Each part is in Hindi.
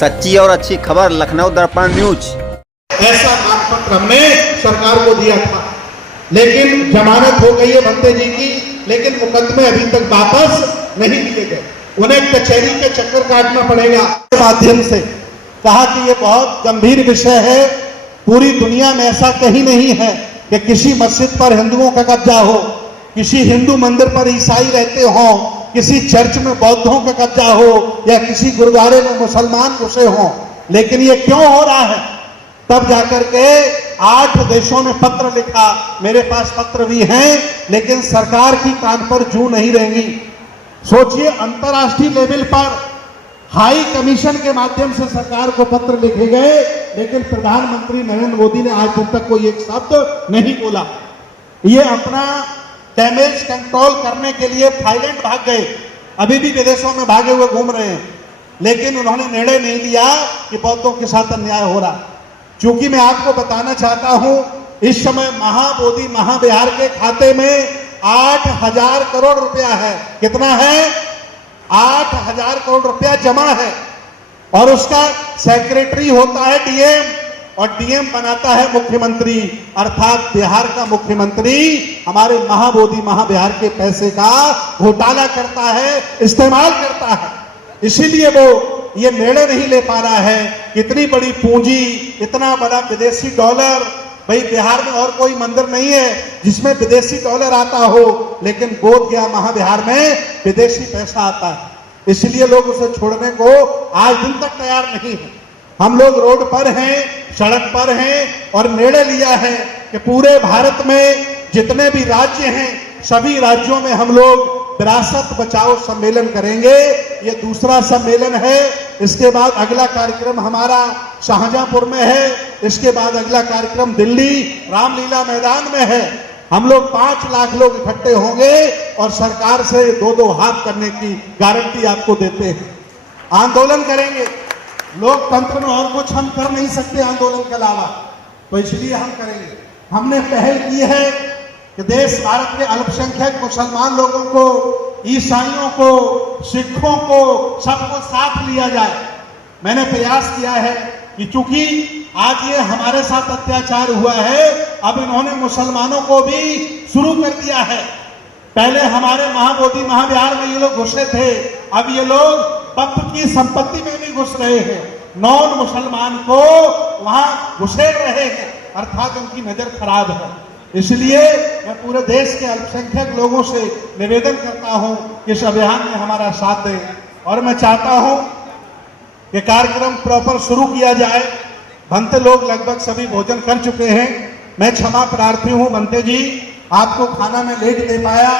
सच्ची और अच्छी खबर लखनऊ दर्पण न्यूज। ऐसा मानपत्र हमने सरकार को दिया था, लेकिन जमानत हो गई है भंते जी की, लेकिन मुकदमे अभी तक वापस नहीं लिए गए। उन्हें कचहरी के चक्कर काटना पड़ेगा। माध्यम से कहा कि ये बहुत गंभीर विषय है, पूरी दुनिया में ऐसा कहीं नहीं है कि किसी मस्जिद पर हिंदुओं का कब्जा हो, किसी हिंदू मंदिर पर ईसाई रहते हो, किसी चर्च में बौद्धों का कब्जा हो, या किसी गुरुद्वारे में मुसलमान घुसे हों। लेकिन ये क्यों हो रहा है? तब जाकर के 8 देशों ने पत्र लिखा, मेरे पास पत्र भी हैं, लेकिन सरकार की कान पर जू नहीं रहेंगी। सोचिए, अंतर्राष्ट्रीय लेवल पर हाई कमीशन के माध्यम से सरकार को पत्र लिखे गए, लेकिन प्रधानमंत्री नरेंद्र मोदी ने आज दिन तक कोई एक शब्द नहीं बोला। ये अपना डैमेज कंट्रोल करने के लिए थाईलैंड भाग गए, अभी भी विदेशों में भागे हुए घूम रहे हैं, लेकिन उन्होंने निर्णय नहीं लिया कि बौद्धों के साथ अन्याय हो रहा। क्योंकि मैं आपको बताना चाहता हूं, इस समय महाबोधि महाविहार के खाते में 8,000 करोड़ रुपया है। कितना है? 8,000 करोड़ रुपया जमा है, और उसका सेक्रेटरी होता है डीएम, और डीएम बनाता है मुख्यमंत्री, अर्थात बिहार का मुख्यमंत्री हमारे महाबोधि महाविहार के पैसे का घोटाला करता है, इस्तेमाल करता है। इसीलिए वो ये निर्णय नहीं ले पा रहा है। कितनी बड़ी पूंजी, इतना बड़ा विदेशी डॉलर। भाई, बिहार में और कोई मंदिर नहीं है जिसमें विदेशी डॉलर आता हो, लेकिन बोध गया महाविहार में विदेशी पैसा आता है। इसलिए लोग उसे छोड़ने को आज दिन तक तैयार नहीं है। हम लोग रोड पर हैं, सड़क पर हैं, और निर्णय लिया है कि पूरे भारत में जितने भी राज्य हैं, सभी राज्यों में हम लोग विरासत बचाओ सम्मेलन करेंगे। ये दूसरा सम्मेलन है। इसके बाद अगला कार्यक्रम हमारा शाहजहांपुर में है, इसके बाद अगला कार्यक्रम दिल्ली रामलीला मैदान में है। हम लोग 5 लाख लोग इकट्ठे होंगे और सरकार से 2-2 हाथ करने की गारंटी आपको देते हैं। आंदोलन करेंगे। लोकतंत्र में और कुछ हम कर नहीं सकते आंदोलन के अलावा, तो इसलिए हम करेंगे। हमने पहल की है कि देश भारत के अल्पसंख्यक मुसलमान लोगों को, ईसाइयों को, सिखों को, सबको साथ लिया जाए। मैंने प्रयास किया है कि चूंकि आज ये हमारे साथ अत्याचार हुआ है, अब इन्होंने मुसलमानों को भी शुरू कर दिया है। पहले हमारे महाबोधि महाविहार में ये लोग घुसे थे, अब ये लोग वक्फ की संपत्ति में भी घुस रहे हैं, नॉन मुसलमान को वहां घुसेड़ रहे हैं, अर्थात उनकी नजर खराब है। इसलिए मैं पूरे देश के अल्पसंख्यक लोगों से निवेदन करता हूं कि इस अभियान में हमारा साथ दें, और मैं चाहता हूं कि कार्यक्रम प्रॉपर शुरू किया जाए। भंते लोग लगभग सभी भोजन कर चुके हैं। मैं क्षमा प्रार्थी हूं भंते जी, आपको खाना में लेट दे पाया,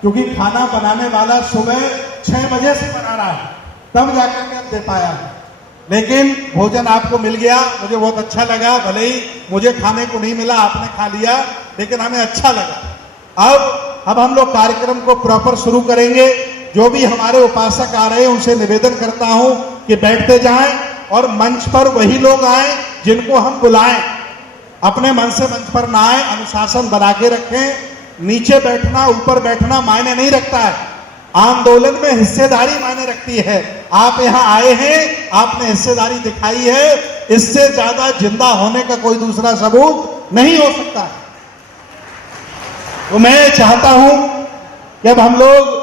क्योंकि खाना बनाने वाला सुबह 6 बजे से बना रहा है, तब जाकर के अब दे पाया, लेकिन भोजन आपको मिल गया। मुझे बहुत अच्छा लगा। भले ही मुझे खाने को नहीं मिला, आपने खा लिया, लेकिन हमें अच्छा लगा। अब हम लोग कार्यक्रम को प्रॉपर शुरू करेंगे। जो भी हमारे उपासक आ रहे हैं उनसे निवेदन करता हूं कि बैठते जाएं, और मंच पर वही लोग आए जिनको हम बुलाएं। अपने मन से मंच पर ना आए, अनुशासन बना के रखें। नीचे बैठना, ऊपर बैठना मायने नहीं रखता है। आंदोलन में हिस्सेदारी मायने रखती है। आप यहाँ आए हैं, आपने हिस्सेदारी दिखाई है, इससे ज्यादा जिंदा होने का कोई दूसरा सबूत नहीं हो सकता। तो मैं चाहता हूं कि अब हम लोग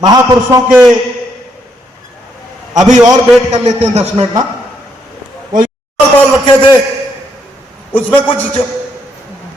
महापुरुषों के अभी और वेट कर लेते हैं 10 मिनट ना। कोई बाल रखे थे, उसमें कुछ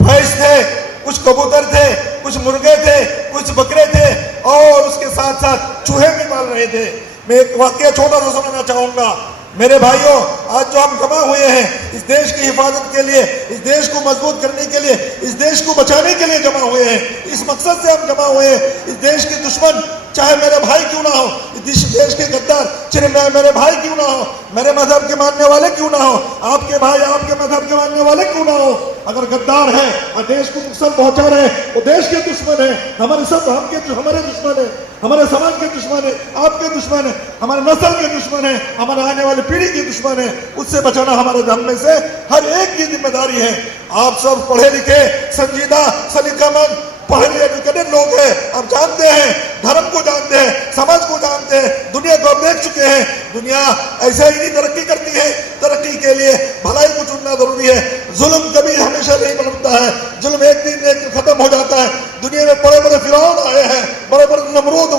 भैंस थे, कुछ कबूतर थे, कुछ मुर्गे थे, कुछ बकरे थे, और उसके साथ साथ चूहे भी पाल रहे थे। मैं एक वाकया छोटा सा सुनाना चाहूंगा। मेरे भाइयों, आज जो हम जमा हुए हैं इस देश की हिफाजत के लिए, इस देश को मजबूत करने के लिए, इस देश को बचाने के लिए जमा हुए हैं। इस मकसद से हम जमा हुए हैं। इस देश के दुश्मन चाहे मेरे भाई क्यों ना हो, इस देश के गद्दार चाहे मेरे भाई क्यों ना हो, मेरे मजहब के मानने वाले क्यों ना हो, आपके भाई आपके मजहब के मानने वाले क्यों ना हो, अगर गद्दार है और देश को नुकसान पहुंचा रहे हैं, वो देश के दुश्मन है, हमारे दुश्मन है, हमारे समाज के दुश्मन है, आपके दुश्मन है, हमारे नस्ल के दुश्मन है, हमारे आने वाली पीढ़ी की दुश्मन है। उससे बचाना हमारे धर्म में से हर एक की जिम्मेदारी है। आप सब पढ़े लिखे, संजीदा, सलीकामंद, पढ़े लिखे लोग हैं। आप जानते हैं, धर्म को जानते हैं, समाज को जानते हैं, दुनिया को देख चुके हैं। दुनिया ऐसा ही नहीं तरक्की करती है। तरक्की के लिए भलाई को चुनना जरूरी है। जुल्म कभी हमेशा नहीं बनता है, जुल्म एक दिन खत्म हो जाता है। दुनिया में बड़े बड़े फिरौन आए हैं, बड़े बड़े नमरूद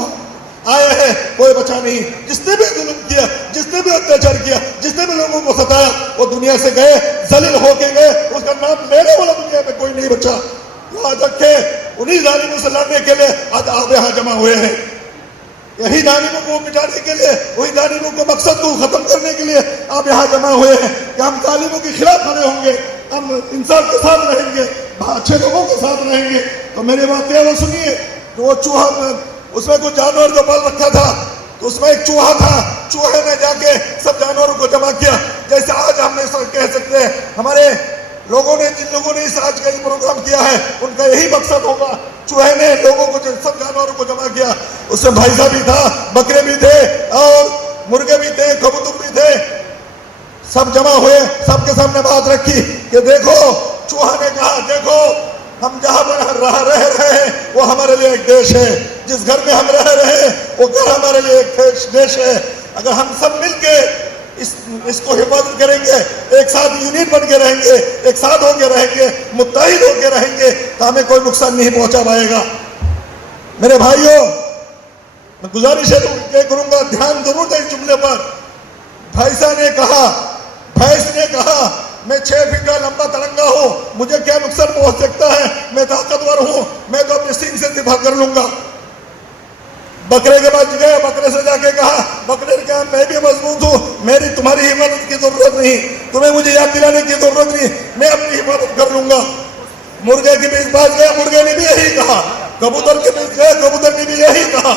आए हैं, कोई बचा नहीं। जिसने भी जुल्म किया, जिसने भी अत्याचार किया, जिसने भी लोगों को सताया, वो दुनिया से गए, जलील होके गए। उसका नाम लेने वाला दुनिया में कोई नहीं बचा। याद रखे, उन्हीं जालिमों से लड़ने के लिए आज आप यहाँ जमा हुए हैं। यही जालिमों को मिटाने के लिए, वही जालिमों को मकसद को खत्म करने के लिए आप यहाँ जमा हुए हैं कि हम जालिमों के खिलाफ खड़े होंगे, हम इंसान के साथ रहेंगे, अच्छे लोगों के साथ रहेंगे। तो मेरी बात ये सुनिए कि वो चूहा, उसमें कुछ जानवर जो पाल रखा था, तो उसमें एक चूहा था। चूहे ने जाके सब जानवरों को जमा किया। जैसे आज हमने कह सकते हैं, हमारे लोगों ने, जिन लोगों ने इस आज का प्रोग्राम किया है, उनका यही मकसद होगा। चूहे ने लोगों को, सब जानवरों को जमा किया। उसमें भैंसा भी था, बकरे भी थे, और मुर्गे भी थे, कबूतर भी थे। सब जमा हुए, सबके सामने बात रखी कि देखो, चूहा ने कहा, देखो हम जहां पर रह रहे हैं वो हमारे लिए एक देश है। जिस घर में हम रह रहे हैं वो घर हमारे लिए एक देश है। अगर हम सब मिलके इसको हिफाजत करेंगे, एक साथ यूनिट बन के रहेंगे, एक साथ होके रहेंगे, मुत्तहिद होके रहेंगे, तो हमें कोई नुकसान नहीं पहुंचा पाएगा। मेरे भाइयों, मैं गुजारिश करूंगा, ध्यान जरूर दें इस जुमले पर। भैंस ने कहा मैं 6 फीट का लंबा तरंगा हूं, मुझे क्या नुकसान पहुंच सकता है, मैं ताकतवर हूं, मैं तो अपने सींग से दिफा कर लूंगा। बकरे के पास गए, बकरे से जाके कहा, बकरे ने कहा मैं भी मजबूत हूं, मेरी तुम्हारी हिफाजत की जरूरत नहीं, तुम्हें मुझे याद दिलाने की जरूरत नहीं, मैं अपनी हिफाजत कर लूंगा। मुर्गे के पास गया, मुर्गे ने भी यही कहा। कबूतर के पास गए, कबूतर ने भी यही कहा।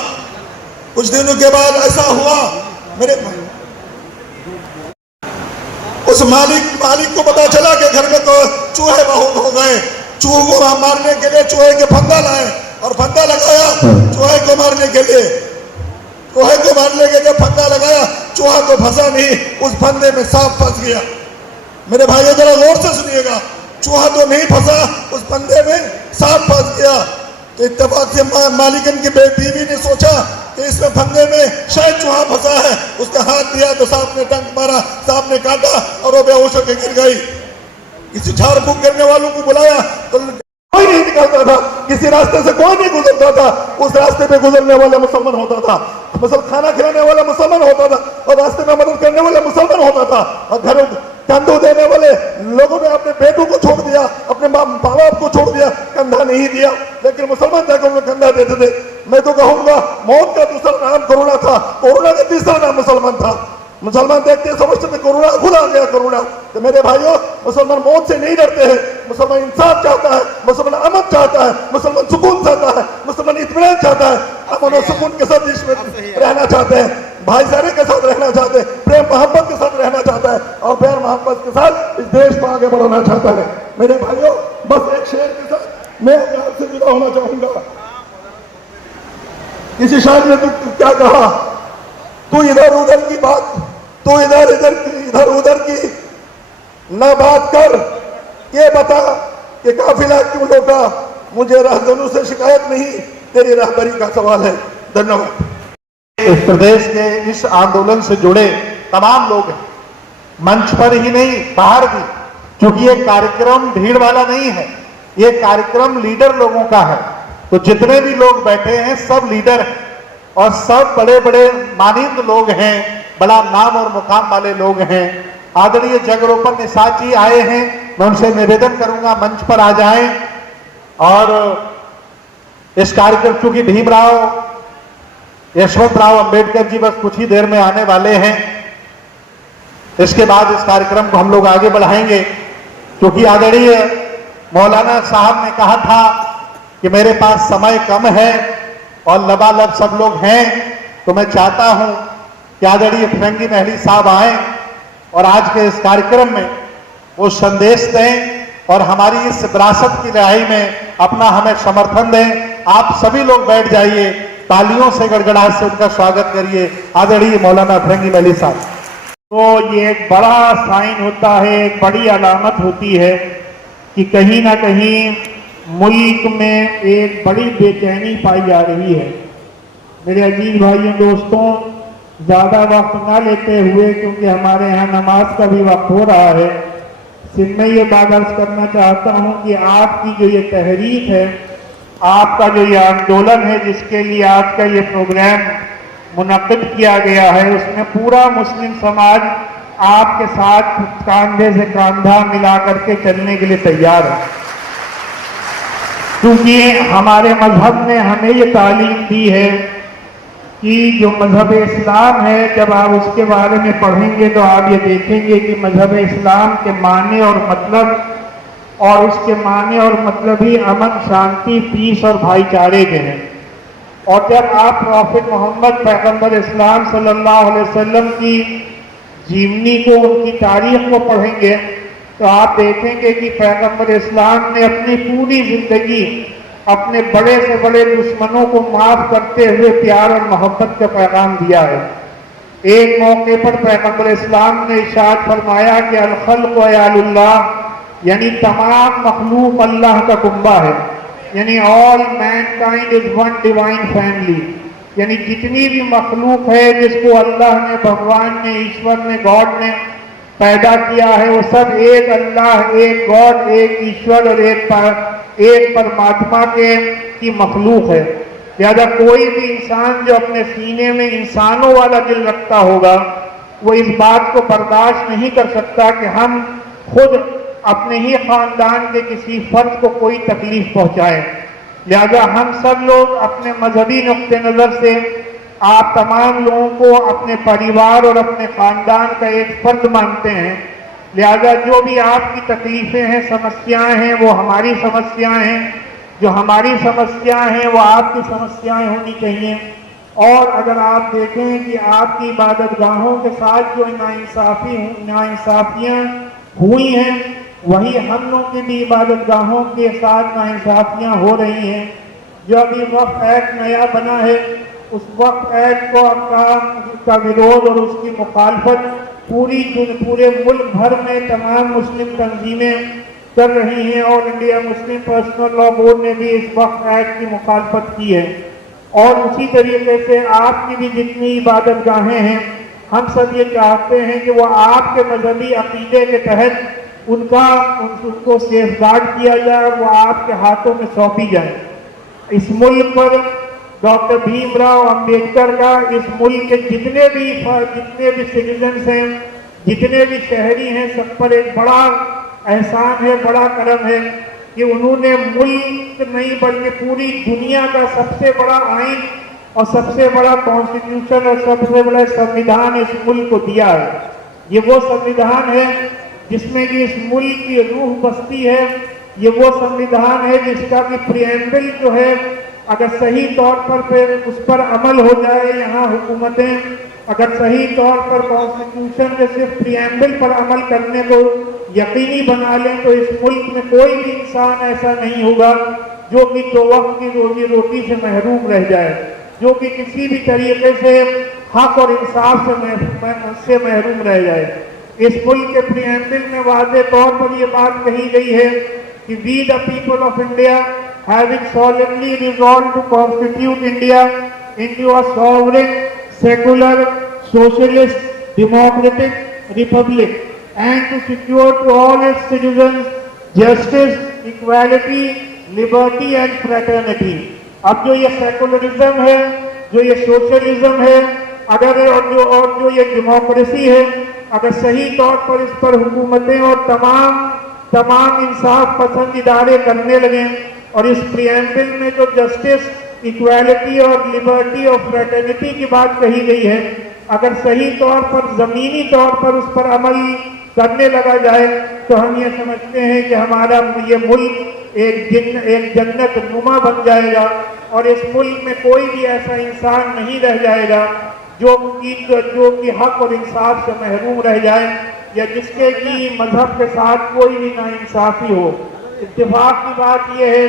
कुछ दिनों के बाद ऐसा हुआ, मेरे उस मालिक को पता चला कि घर में तो चूहे बहुत हो गए। चूहे को मारने के लिए चूहे के फंदा लाए और फंदा लगाया चूहे को मारने के लिए। चूहे को मारने के लिए फंदा लगाया, चूहा तो फंसा नहीं, उस फंदे में सांप फंस गया। मेरे भाइयों जरा गौर से सुनिएगा, चूहा तो नहीं फंसा, उस फंदे में सांप फंस गया। तो इत्तेफाक से मालिकन की बीवी ने सोचा कि इसमें फंदे में शायद चूहा फंसा है। उसने हाथ दिया तो सांप ने डंक मारा, सांप ने काटा और वो बेहोश होकर गिर गई। किसी झाड़ फूक करने वालों को बुलाया तो कोई नहीं निकलता था, किसी रास्ते से कोई नहीं गुजरता था। उस रास्ते पे गुजरने वाला मुसलमान होता था, खाना खिलाने वाला मुसलमान होता था, और रास्ते में मदद करने वाला मुसलमान होता था। और घरों कंधों देने वाले लोगों ने अपने बेटों को छोड़ दिया, अपने माँ बाप को छोड़ दिया, कंधा नहीं दिया, लेकिन मुसलमान जाकर उन्हें कंधा देते थे। मैं तो कहूंगा, मौत का दूसरा नाम कोरोना था, कोरोना का तीसरा नाम मुसलमान था। मुसलमान देखते समझते थे कोरोना खुद आ गया कोरोना। तो मेरे भाइयों, मुसलमान मौत से नहीं डरते हैं, मुसलमान इंसाफ चाहता है, मुसलमान अमन चाहता है, मुसलमान सुकून चाहता है, मुसलमान इत्मीनान चाहता है, अमन और सुकून के साथ देश में रहना चाहते हैं, भाईचारे के साथ रहना चाहते हैं, प्रेम मोहब्बत के साथ रहना चाहता है, और प्यार मोहब्बत के साथ इस देश को आगे बढ़ाना चाहता है। मेरे भाइयों, बस एक शेर के साथ मैं आपसे जुड़ा होना चाहूंगा। किसी शायर ने क्या कहा, तू इधर उधर की बात, तू इधर उधर की ना बात कर, ये बता कि काफिला क्यों रोका, मुझे राहगीरों से शिकायत नहीं, तेरी राहबरी का सवाल है। धन्यवाद। इस प्रदेश के इस आंदोलन से जुड़े तमाम लोग हैं, मंच पर ही नहीं बाहर भी, क्योंकि ये कार्यक्रम भीड़ वाला नहीं है, ये कार्यक्रम लीडर लोगों का है। तो जितने भी लोग बैठे हैं सब लीडर हैं और सब बड़े बड़े मानिंद लोग हैं, बड़ा नाम और मुकाम वाले लोग हैं। आदरणीय जगरूपन निषाद जी आए हैं, मैं उनसे निवेदन करूंगा मंच पर आ जाएं। और इस कार्यक्रम, चूंकि भीमराव यशवंतराव अंबेडकर जी बस कुछ ही देर में आने वाले हैं, इसके बाद इस कार्यक्रम को हम लोग आगे बढ़ाएंगे। क्योंकि आदरणीय मौलाना साहब ने कहा था कि मेरे पास समय कम है और लबालब सब लोग हैं, तो मैं चाहता हूं कि आदरणीय फिरंगी महली साहब आए और आज के इस कार्यक्रम में वो संदेश दें और हमारी इस विरासत की लड़ाई में अपना हमें समर्थन दें। आप सभी लोग बैठ जाइए, तालियों से गड़गड़ाहट से उनका स्वागत करिए। आदरणीय मौलाना फिरंगी महली साहब। तो ये एक बड़ा साइन होता है, एक बड़ी अलामत होती है कि कहीं ना कहीं मुल्क में एक बड़ी बेचैनी पाई जा रही है। मेरे अजीज भाइयों दोस्तों, ज़्यादा वक्त ना लेते हुए, क्योंकि हमारे यहाँ नमाज का भी वक्त हो रहा है, सिर्फ मैं ये बात अर्ज करना चाहता हूँ कि आपकी जो ये तहरीक है, आपका जो ये आंदोलन है जिसके लिए आज का ये प्रोग्राम मुनक़िद किया गया है, उसमें पूरा मुस्लिम समाज आपके साथ कंधे से कंधा मिला करके चलने के लिए तैयार है। क्योंकि हमारे मजहब ने हमें ये तालीम दी है कि जो मजहब इस्लाम है, जब आप उसके बारे में पढ़ेंगे तो आप ये देखेंगे कि मजहब इस्लाम के माने और मतलब, और उसके माने और मतलब ही अमन, शांति, पीस और भाईचारे के हैं। और जब आप प्रॉफिट मोहम्मद पैगंबर इस्लाम सल्लल्लाहु अलैहि वसल्लम की जीवनी को, उनकी तारीख को पढ़ेंगे तो आप देखेंगे कि पैगंबर इस्लाम ने अपनी पूरी जिंदगी अपने बड़े से बड़े दुश्मनों को माफ करते हुए प्यार और मोहब्बत का पैगाम दिया है। एक मौके पर पैगंबर इस्लाम ने इरशाद फरमाया कि अल खल्क़ु अयालुल्लाह, यानी तमाम मखलूक अल्लाह का कुंबा है, यानी all Mankind is one divine family, यानी जितनी भी मखलूक है जिसको अल्लाह ने, भगवान ने, ईश्वर ने, गॉड ने पैदा किया है, वो सब एक अल्लाह, एक गॉड, एक ईश्वर और एक परमात्मा की मखलूक है। लिहाजा कोई भी इंसान जो अपने सीने में इंसानों वाला दिल रखता होगा, वो इस बात को बर्दाश्त नहीं कर सकता कि हम खुद अपने ही खानदान के किसी फर्द को कोई तकलीफ पहुंचाएं। लिहाजा हम सब लोग अपने मजहबी नुक्ते नज़र से आप तमाम लोगों को अपने परिवार और अपने खानदान का एक फर्द मानते हैं। लिहाजा जो भी आपकी तकलीफ़ें हैं, समस्याएं हैं, वो हमारी समस्याएं हैं, जो हमारी समस्याएं हैं वो आपकी समस्याएं होनी चाहिए। और अगर आप देखें कि आपकी इबादत गाहों के साथ जो नाइंसाफ़ियाँ हुई हैं, वही हम लोग की भी इबादत गाहों के साथ नाइंसाफ़ियाँ हो रही हैं। जो अभी वक्फ एक्ट नया बना है, उस वक्फ एक्ट का विरोध और उसकी मुखालफत पूरे मुल्क भर में तमाम मुस्लिम तंजीमें कर रही हैं, और India Muslim personal law board ने भी इस वक्फ एक्ट की मुखालफत की है। और उसी तरीके से आपकी भी जितनी इबादत गाहें हैं, हम सब ये चाहते हैं कि वो आपके मजहबी अकीदे के तहत उनको सेफगार्ड किया जाए, वो आपके हाथों में सौंपी जाए। इस मुल्क पर डॉक्टर भीमराव अंबेडकर का, इस मुल्क के जितने भी सिटीजन्स हैं, जितने भी शहरी हैं, सब पर एक बड़ा एहसान है, बड़ा करम है कि उन्होंने मुल्क नहीं बल्कि पूरी दुनिया का सबसे बड़ा आइन और सबसे बड़ा कॉन्स्टिट्यूशन और सबसे बड़ा संविधान इस मुल्क को दिया है। ये वो संविधान है जिसमें कि इस मुल्क की रूह बसती है। ये वो संविधान है जिसका कि प्रिएम्बल जो है, अगर सही तौर पर उस पर अमल हो जाए, यहाँ हुकूमतें अगर सही तौर पर कॉन्स्टिट्यूशन के सिर्फ प्रिएम्बल पर अमल करने को यकीनी बना लें, तो इस मुल्क में कोई भी इंसान ऐसा नहीं होगा जो कि 2 वक्त की रोजी रोटी से महरूम रह जाए, जो कि किसी भी तरीके से हक और इंसाफ से महरूम रह जाए। इस मुल्क के प्रिएम्बल में वाज़ेह तौर पर यह बात कही गई है कि we the people of India having solemnly resolved to constitute India into a sovereign, secular, socialist, democratic republic, and to secure to all its citizens justice, equality, liberty and fraternity. अब जो ये सेकुलरिज्म है, जो ये सोशलिज्म है, अगर और जो ये डेमोक्रेसी है, अगर सही तौर पर इस पर हुकूमतें और तमाम इंसाफ पसंद इदारे करने लगें, और इस प्रिएम्बल में जो जस्टिस, इक्वालिटी और लिबर्टी और फ्रेटर्निटी की बात कही गई है, अगर सही तौर पर, ज़मीनी तौर पर उस पर अमल करने लगा जाए, तो हम ये समझते हैं कि हमारा ये मुल्क एक जन्नत नुमा बन जाएगा, और इस मुल्क में कोई भी ऐसा इंसान नहीं रह जाएगा जो कि हक और इंसाफ से महरूम रह जाए, या जिसके की मजहब के साथ कोई भी नाइंसाफ़ी हो। इत्तेफाक की बात यह है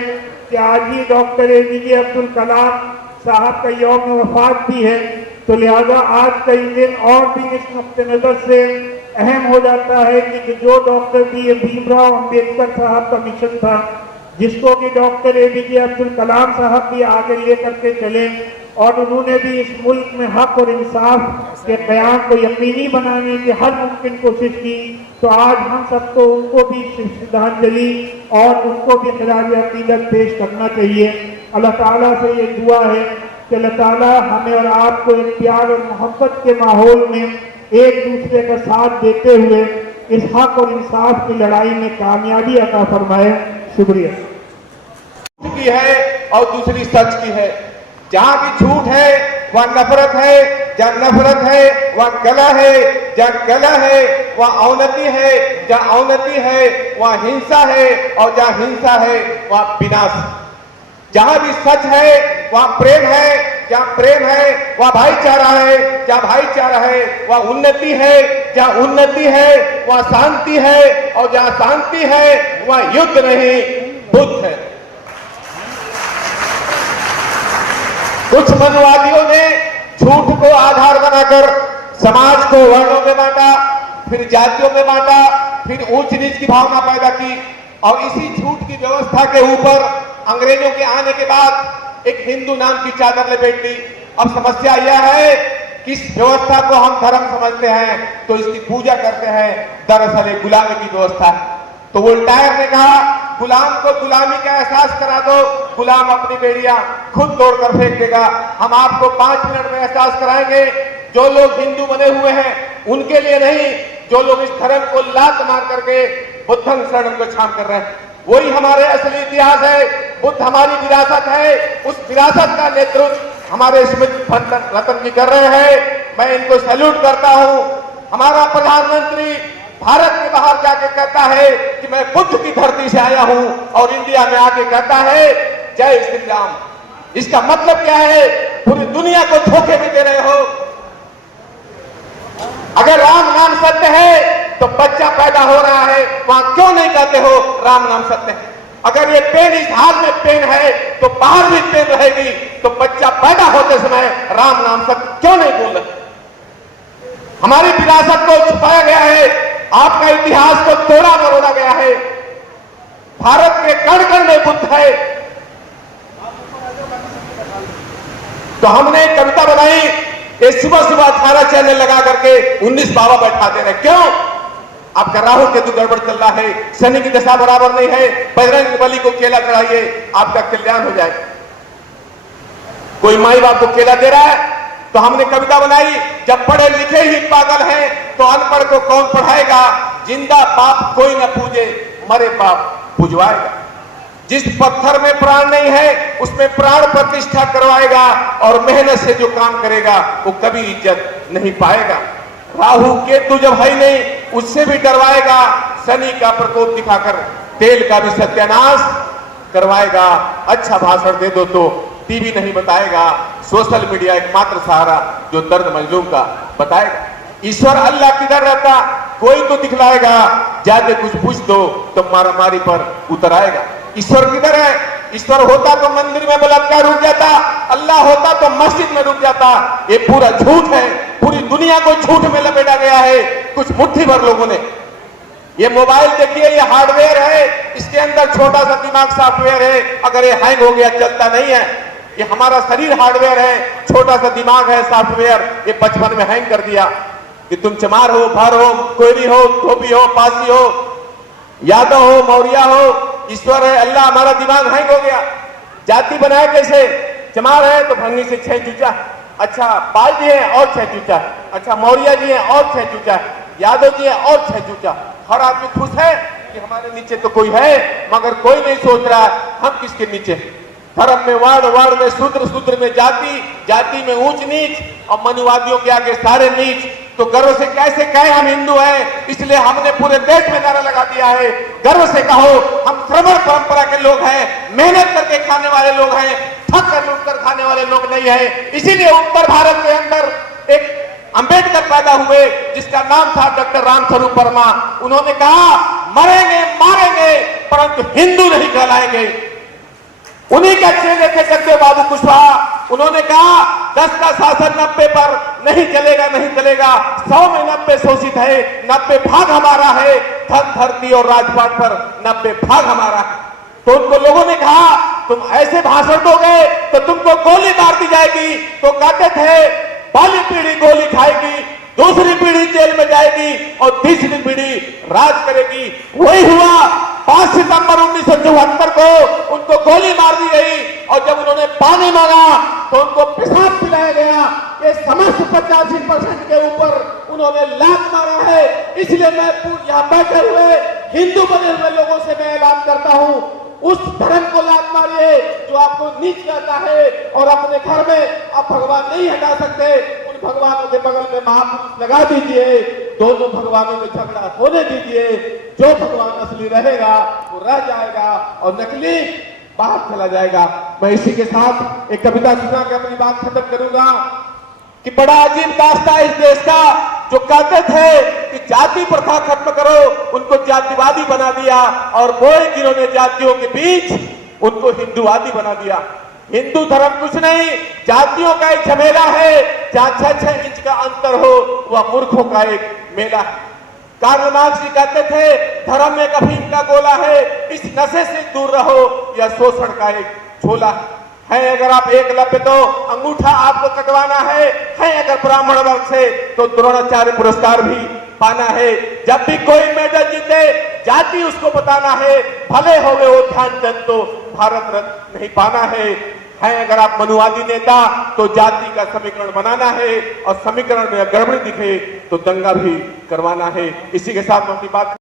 कि आज ही डॉक्टर APJ अब्दुल कलाम साहब का यौम वफात भी है, तो लिहाजा आज का ये दिन और भी इस नुक्ते नज़र से अहम हो जाता है कि जो डॉक्टर भीमराव अंबेडकर साहब का मिशन था, जिसको कि डॉक्टर APJ अब्दुल कलाम साहब भी आगे ले करके चले, और उन्होंने भी इस मुल्क में हक और इंसाफ के क़याम को यकीनी बनाने की हर मुमकिन कोशिश की। तो आज हम सबको उनको भी श्रद्धांजलि और उनको भी खिराज अकीदत पेश करना चाहिए। अल्लाह ताला से ये दुआ है कि अल्लाह ताला हमें और आपको एक प्यार और मोहब्बत के माहौल में एक दूसरे का साथ देते हुए इस हक और इंसाफ की लड़ाई में कामयाबी अता फरमाए। शुक्रिया। की है और दूसरी सच की है। जहां भी झूठ है वहां नफरत है, जहां नफरत है वहां कला है, जहां कला है वहां अवनति है, जहां अवनति है वहां हिंसा है और जहां हिंसा है वहां विनाश। जहां भी सच है वहां प्रेम है, जहां प्रेम है वहां भाईचारा है, जहां भाईचारा है वहां उन्नति है, जहां उन्नति है वहां शांति है और जहां शांति है वहां युद्ध नहीं बुद्ध है। कुछ मनवादियों ने झूठ को आधार बनाकर समाज को वर्णों में बांटा, फिर जातियों में बांटा, फिर ऊंच नीच की भावना पैदा की और इसी झूठ की व्यवस्था के ऊपर अंग्रेजों के आने के बाद एक हिंदू नाम की चादर लपेट दी। अब समस्या यह है कि इस व्यवस्था को हम धर्म समझते हैं तो इसकी पूजा करते हैं, दरअसल एक गुलामी की व्यवस्था है। तो वोल्टायर ने कहा गुलाम को गुलामी का एहसास करा दो, गुलाम अपनी बेड़ियां खुद तोड़कर फेंक देगा। हम आपको 5 मिनट में एहसास कराएंगे। जो लोग हिंदू बने हुए हैं उनके लिए नहीं, जो लोग इस धर्म को लात मार करके बुद्धं शरणं गच्छामि कर रहे हैं, वही हमारे असली इतिहास है। बुद्ध हमारी विरासत है, उस विरासत का नेतृत्व हमारे स्मृति रतन जी कर रहे हैं। मैं इनको सैल्यूट करता हूं। हमारा प्रधानमंत्री भारत के बाहर जाके कहता है कि मैं बुद्ध की धरती से आया हूं और इंडिया में आके कहता है जय श्री राम। इसका मतलब क्या है? पूरी दुनिया को धोखे में दे रहे हो। अगर राम नाम सत्य है तो बच्चा पैदा हो रहा है, वहां क्यों नहीं कहते हो राम नाम सत्य है? अगर ये पेन इस हाल में पेन है तो बाहर भी पेन रहेगी, तो बच्चा पैदा होते समय राम नाम सत्य क्यों नहीं बोल रहे? हमारी विरासत को छुपाया गया है, आपका इतिहास को तोड़ा मरोड़ा गया है। भारत के कण कण में बुद्ध है। तो हमने कविता बनाई, ये सुबह सुबह 18 चैनल लगा करके 19 बाबा बैठा दे रहे। क्यों? आपका राहु केतु गड़बड़ चल रहा है, शनि की दशा बराबर नहीं है, बजरंग बली को केला चढ़ाइए, आपका कल्याण हो जाए। कोई माई बाप को केला दे रहा है तो हमने कविता बनाई, जब पढ़े लिखे ही पागल हैं तो अनपढ़ को कौन पढ़ाएगा? जिंदा बाप कोई न पूजे, मरे बाप पुजवाएगा। जिस पत्थर में प्राण नहीं है उसमें प्राण प्रतिष्ठा करवाएगा और मेहनत से जो काम करेगा वो कभी इज्जत नहीं पाएगा। राहु केतु जब है नहीं उससे भी डरवाएगा, शनि का प्रकोप दिखाकर तेल का भी सत्यानाश करवाएगा। अच्छा भाषण दे दो तो टीवी नहीं बताएगा, सोशल मीडिया एकमात्र सहारा जो दर्द मजलूम का बताएगा। ईश्वर अल्लाह किधर रहता? कोई तो दिखलाएगा, जाके कुछ पूछ दो तो मारामारी पर उतर आएगा। ईश्वर किधर है? ईश्वर होता तो मंदिर में बलात्कार रुक जाता, अल्लाह होता तो मस्जिद में रुक जाता। ये पूरा झूठ है, पूरी दुनिया को झूठ में लपेटा गया है कुछ मुट्ठी भर लोगों ने। ये मोबाइल देखिए, ये हार्डवेयर है, इसके अंदर छोटा सा दिमाग सॉफ्टवेयर है, अगर ये हैंग हो गया चलता नहीं है। ये हमारा शरीर हार्डवेयर है, छोटा सा दिमाग है सॉफ्टवेयर, ये बचपन में हैंग कर दिया कि तुम चमार हो, भार हो, कोयरी हो, धोबी हो, पासी हो, यादव हो, मौर्य हो, ईश्वर है, अल्लाह, हमारा दिमाग हैंग हो गया। जाति बनाए कैसे? चमार है तो भंगी से 6 चूचा, अच्छा पाल जी है और 6 चूचा, अच्छा मौर्य जी है और 6 चूचा, यादव जी है और 6 चूचा। हर आदमी खुश है कि हमारे नीचे तो कोई है, मगर कोई नहीं सोच रहा हम किसके नीचे। धर्म में वर्ण, वर्ण में शूद्र, शूद्र में जाति, जाति में ऊंच नीच और मनुवादियों के आगे सारे नीच। तो गर्व से कैसे कहें हम हिंदू हैं? इसलिए हमने पूरे देश में नारा लगा दिया है, गर्व से कहो हम श्रमण परंपरा के लोग हैं, मेहनत करके खाने वाले लोग हैं, थक कर लूट कर खाने वाले लोग नहीं है। इसीलिए उत्तर भारत के अंदर एक अंबेडकर पैदा हुए जिसका नाम था डॉक्टर रामस्वरूप वर्मा। उन्होंने कहा मरेंगे मारेंगे परंतु हिंदू नहीं कहलाएंगे। उन्हीं का चेले थे जगदेव बाबू कुशवाहा। उन्होंने कहा 10 का शासन 90 पर नहीं चलेगा, नहीं चलेगा। 100 में 90 शोषित है, 90 भाग हमारा है। धन धरती और राजपाट पर 90 भाग हमारा है। तो उनको लोगों ने कहा तुम ऐसे भाषण दोगे तो तुमको गोली मार दी जाएगी। तो कहते थे पहली पीढ़ी गोली खाएगी, दूसरी पीढ़ी जेल में जाएगी और तीसरी पीढ़ी राज करेगी। वही हुआ। 5 सितंबर 1974 को उनको गोली मार दी गई और जब उन्होंने पानी मांगा तो उनको पेशाब पिलाया गया। ये समस्त 85% के ऊपर उन्होंने लात मारा है। इसलिए मैं यहाँ बैठे हुए हिंदू बने हुए लोगों से मैं ऐलान करता हूँ, उस धर्म को लात मारिए जो आपको नीच कहता है और अपने घर में आप भगवान नहीं हटा सकते। उन भगवानों के बगल में महापुरुष लगा दीजिए, दोनों भगवानों में झगड़ा होने दीजिए। जो भगवान असली रहेगा वो रह जाएगा और नकली बाहर चला जाएगा। मैं इसी के साथ एक कविता सुना के अपनी बात खत्म करूंगा कि बड़ा अजीब दास्ता है इस देश का, जो कहते थे कि जाति प्रथा खत्म करो, उनको जातिवादी बना दिया और वो जिन्होंने जातियों के बीच उनको हिंदूवादी बना दिया। हिंदू धर्म कुछ नहीं, जातियों का एक झमेला है। जहां 6-6 इंच का अंतर हो वह मूर्खों का एक मेला है। कार्ल मार्क्स जी कहते थे धर्म एक अफीम का गोला है, इस नशे से दूर रहो, यह शोषण का एक झोला है। अगर आप एकलव्य तो अंगूठा आपको कटवाना है अगर ब्राह्मण वर्ग से तो द्रोणाचार्य पुरस्कार भी पाना है। जब भी कोई मेडल जीते जाति उसको बताना है, भले हो गए वो ध्यानचंद तो भारत रत्न नहीं पाना है। अगर आप मनुवादी नेता तो जाति का समीकरण बनाना है और समीकरण में गड़बड़ी दिखे तो दंगा भी करवाना है। इसी के साथ मैं अपनी बात